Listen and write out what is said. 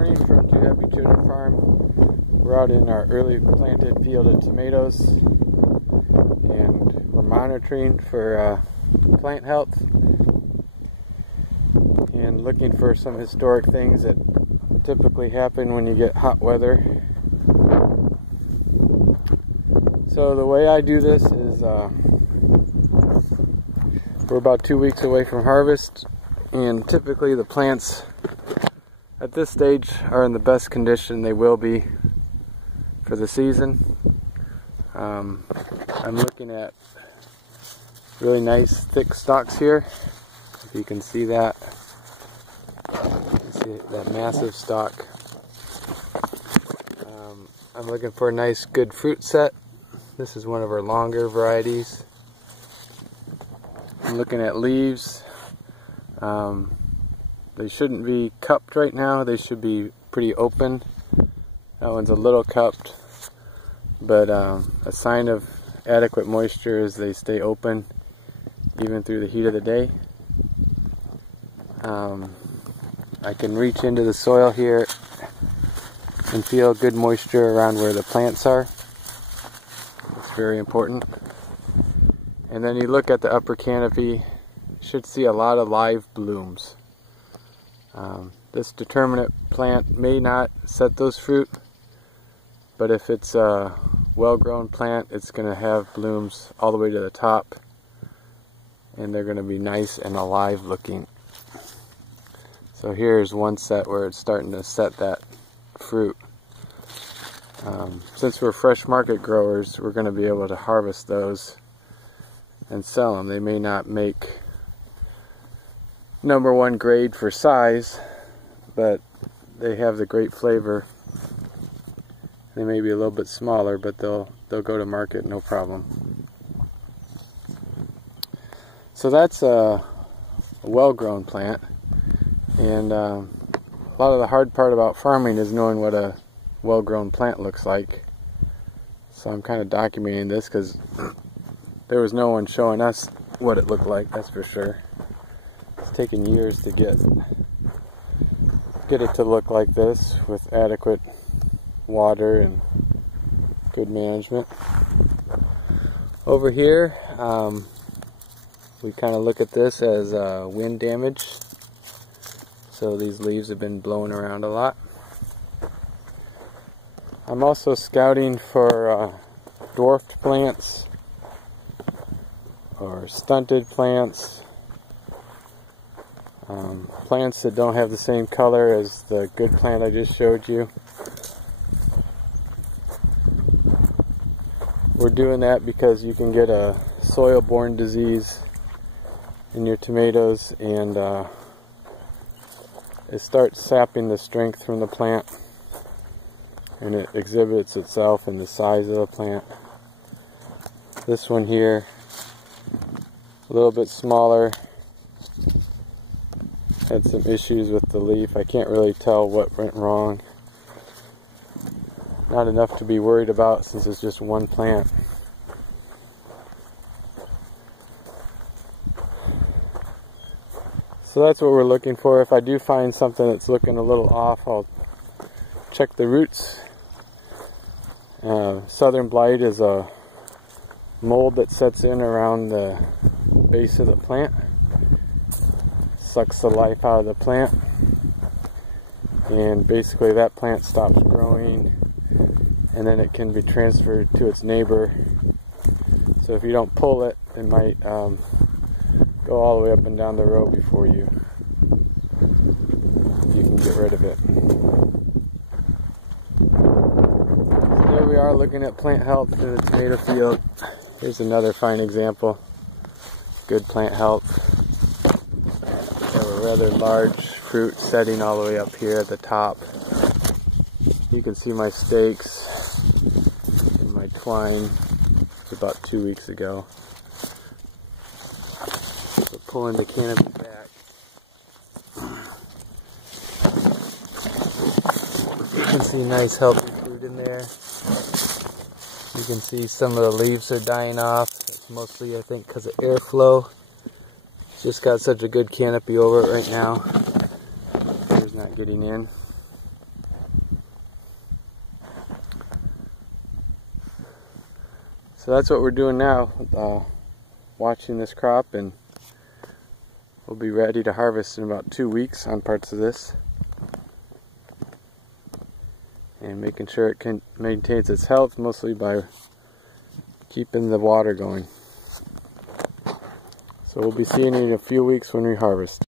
morning from Two Happy Children Farm. We're out in our early planted field of tomatoes and we're monitoring for plant health and looking for some historic things that typically happen when you get hot weather. So the way I do this is we're about 2 weeks away from harvest, and typically the plants at this stage are in the best condition they will be for the season. I'm looking at really nice thick stalks here. If you can see that. You see that massive stalk. I'm looking for a nice good fruit set. This is one of our longer varieties. I'm looking at leaves. They shouldn't be cupped right now. They should be pretty open. That one's a little cupped, but a sign of adequate moisture is they stay open even through the heat of the day. I can reach into the soil here and feel good moisture around where the plants are. It's very important. And then you look at the upper canopy, you should see a lot of live blooms. This determinate plant may not set those fruit, but if it's a well-grown plant, it's going to have blooms all the way to the top, and they're going to be nice and alive looking. So here's one set where it's starting to set that fruit. Since we're fresh market growers, we're going to be able to harvest those and sell them. They may not make #1 grade for size, but they have the great flavor. They may be a little bit smaller, but they'll go to market no problem. So that's a well-grown plant, and a lot of the hard part about farming is knowing what a well-grown plant looks like. So I'm kind of documenting this because there was no one showing us what it looked like, that's for sure. It's taken years to get it to look like this with adequate water and good management. Over here, we kind of look at this as wind damage. So these leaves have been blown around a lot. I'm also scouting for dwarfed plants or stunted plants. Plants that don't have the same color as the good plant I just showed you. We're doing that because you can get a soil-borne disease in your tomatoes, and it starts sapping the strength from the plant, and it exhibits itself in the size of the plant. This one here, a little bit smaller, had some issues with the leaf. I can't really tell what went wrong. Not enough to be worried about since it's just one plant. So that's what we're looking for. If I do find something that's looking a little off, I'll check the roots. Southern blight is a mold that sets in around the base of the plant. Sucks the life out of the plant, and basically that plant stops growing, and then it can be transferred to its neighbor. So if you don't pull it, it might go all the way up and down the row before you can get rid of it. So there we are looking at plant health in the tomato field. Here's another fine example. Good plant health. Rather large fruit setting all the way up here at the top. You can see my stakes and my twine. It's about 2 weeks ago. So pulling the canopy back. You can see nice healthy fruit in there. You can see some of the leaves are dying off. It's mostly, I think, because of airflow. Just got such a good canopy over it right now. Air's not getting in. So that's what we're doing now, watching this crop, and we'll be ready to harvest in about 2 weeks on parts of this. And making sure it maintains its health, mostly by keeping the water going. So we'll be seeing you in a few weeks when we harvest.